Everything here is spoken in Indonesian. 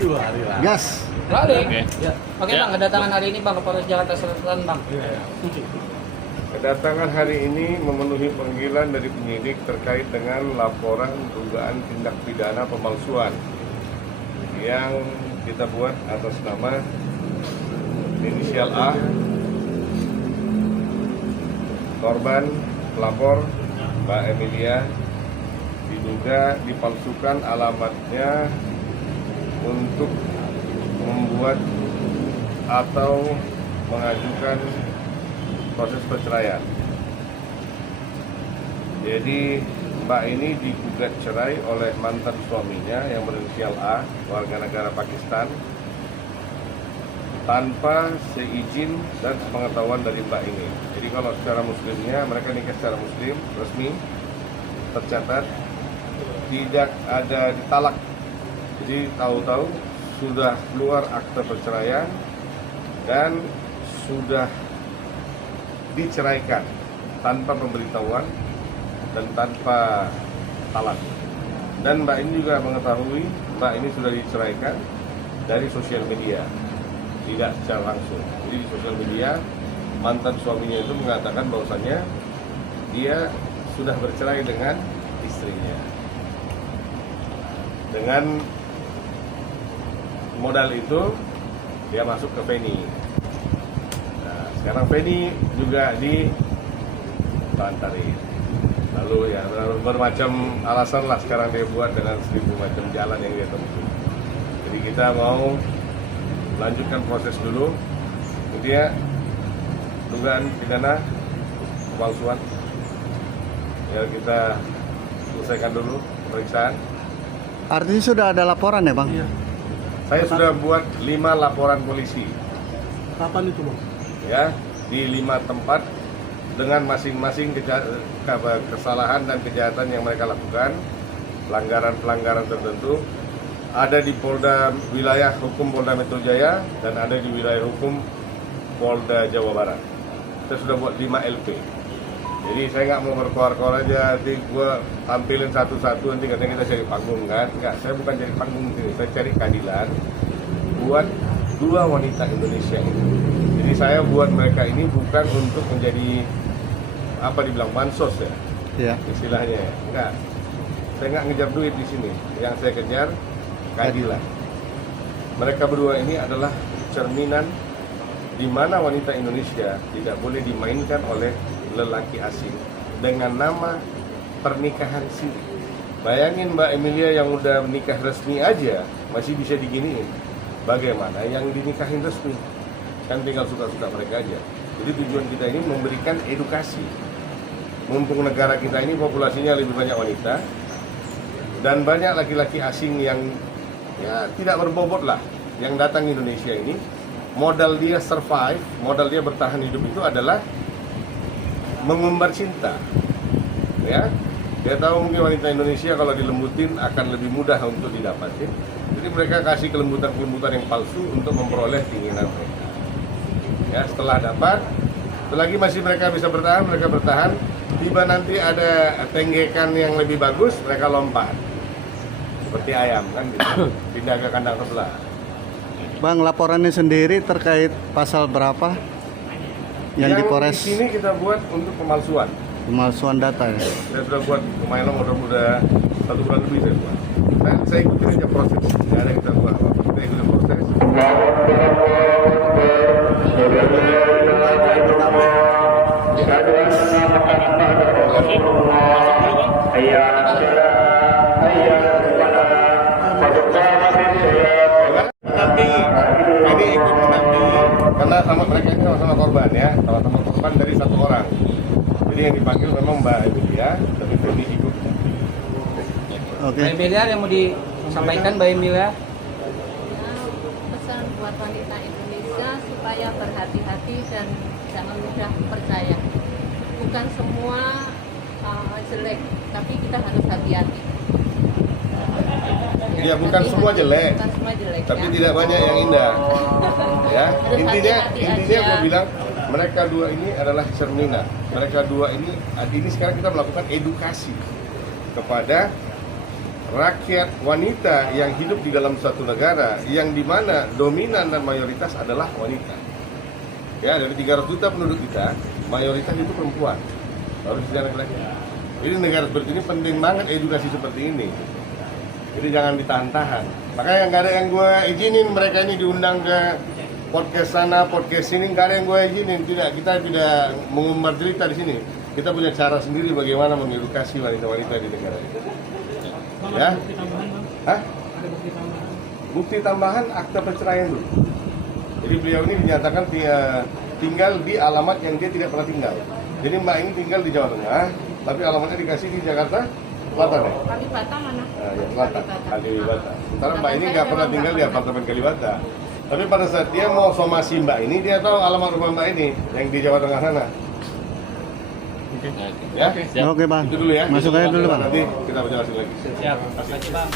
2 hari lah. Gas. Balik. Oke. Ya. Oke Ya. Bang, kedatangan hari ini Bang ke Polres Jakarta Selatan Bang. Kedatangan hari ini memenuhi panggilan dari penyidik terkait dengan laporan dugaan tindak pidana pemalsuan yang kita buat atas nama inisial A, korban pelapor Mbak Emilia, diduga dipalsukan alamatnya untuk membuat atau mengajukan proses perceraian. Jadi Mbak ini digugat cerai oleh mantan suaminya yang berinisial A, warga negara Pakistan, tanpa seizin dan sepengetahuan dari Mbak ini. Jadi kalau secara muslimnya, mereka nikah secara muslim, resmi, tercatat, tidak ada ditalak. Jadi tahu-tahu sudah keluar akte perceraian dan sudah diceraikan tanpa pemberitahuan dan tanpa talak. Dan Mbak ini juga mengetahui Mbak ini sudah diceraikan dari sosial media, tidak secara langsung. Jadi di sosial media mantan suaminya itu mengatakan bahwasannya dia sudah bercerai dengan istrinya. Dengan modal itu dia masuk ke Feni. Nah, sekarang Feni juga dilantarin. Lalu ya bermacam alasan lah sekarang dia buat dengan 1000 macam jalan yang dia tempuh. Jadi kita mau lanjutkan proses dulu. Kemudian dugaan pidana pemalsuan. Ya kita selesaikan dulu pemeriksaan. Artinya sudah ada laporan ya Bang? Iya. Saya sudah buat 5 laporan polisi. Kapan itu Bang? Ya, di 5 tempat dengan masing-masing kesalahan dan kejahatan yang mereka lakukan, pelanggaran-pelanggaran tertentu, ada di Polda wilayah hukum Polda Metro Jaya dan ada di wilayah hukum Polda Jawa Barat. Saya sudah buat 5 LP. Jadi saya nggak mau berkoar-koar aja, nanti gue tampilin satu-satu, nanti katanya kita cari panggung kan? Nggak, saya bukan cari panggung sini, saya cari keadilan buat 2 wanita Indonesia ini. Jadi saya buat mereka ini bukan untuk menjadi apa dibilang bansos ya, Iya. istilahnya ya. Enggak, saya nggak ngejar duit di sini. Yang saya kejar keadilan. Mereka berdua ini adalah cerminan di mana wanita Indonesia tidak boleh dimainkan oleh lelaki asing dengan nama pernikahan siri. Bayangin Mbak Emilia yang udah menikah resmi aja masih bisa diginiin. Bagaimana yang dinikahin resmi? Kan tinggal suka-suka mereka aja. Jadi tujuan kita ini memberikan edukasi. Mumpung negara kita ini populasinya lebih banyak wanita dan banyak laki-laki asing yang ya tidak berbobot lah yang datang ke Indonesia ini, modal dia survive, modal dia bertahan hidup itu adalah mengumbar cinta. Ya, dia tahu mungkin wanita Indonesia kalau dilembutin akan lebih mudah untuk didapatin. Jadi mereka kasih kelembutan-kelembutan yang palsu untuk memperoleh keinginan mereka. Ya, setelah dapat, selagi masih mereka bisa bertahan, mereka bertahan. Tiba nanti ada tenggekan yang lebih bagus, mereka lompat. Seperti ayam kan, gitu. Pindah ke kandang sebelah. Bang, laporannya sendiri terkait pasal berapa yang di Polres? Di sini kita buat untuk pemalsuan. Pemalsuan data ya? Saya sudah buat lumayan lama, udah 1 bulan lebih saya buat. Saya ikutin aja proses, nggak ada yang kita buat apa. Kita ikutin proses. Mendampingi, ini ikut mendampingi karena sama mereka ini sama-sama korban ya, sama-sama korban dari 1 orang. Jadi yang dipanggil memang Mbak Emilia, tapi ini ikut. Oke. Mbak Emilia yang mau disampaikan Mbak Emilia? Pesan buat wanita Indonesia supaya berhati-hati dan jangan mudah percaya. Bukan semua jelek, tapi kita harus hati-hati. Ya bukan semua jelek, Bukan semua jelek, tapi ya. tidak banyak yang indah. Ya, Harus intinya hati-hati aja. gue bilang mereka 2 ini adalah cerminan. Mereka 2 ini sekarang kita melakukan edukasi kepada rakyat wanita yang hidup di dalam suatu negara yang dimana dominan dan mayoritas adalah wanita. Ya, dari 300 juta penduduk kita, mayoritas itu perempuan. Baru sisanya laki-laki. Jadi negara seperti ini penting banget edukasi seperti ini. Jadi jangan ditahan-tahan. Makanya nggak ada yang gue izinin mereka ini diundang ke podcast sana, podcast sini, nggak ada yang gue izinin. Tidak, kita tidak mengumbar cerita di sini. Kita punya cara sendiri bagaimana mengedukasi wanita-wanita di negara ini. Bang, Ya? ada bukti tambahan, Bang? Hah? Ada bukti tambahan? Bukti tambahan akta perceraian dulu. Jadi beliau ini dinyatakan tinggal di alamat yang dia tidak pernah tinggal. Jadi Mbak ini tinggal di Jawa Tengah, tapi alamatnya dikasih di Jakarta Selatan ya? Kalibata mana? Nah, ya, Selatan, Kalibata. Sementara Mbak ini Saya nggak pernah memang tinggal di nggak apartemen Kalibata. Tapi pada saat dia mau somasi Mbak ini, dia tahu alamat rumah Mbak ini yang di Jawa Tengah sana. Ya? Oke bang, Itu dulu ya. masuk aja dulu bang. Nanti kita bicara lagi. Siap. Makasih bang.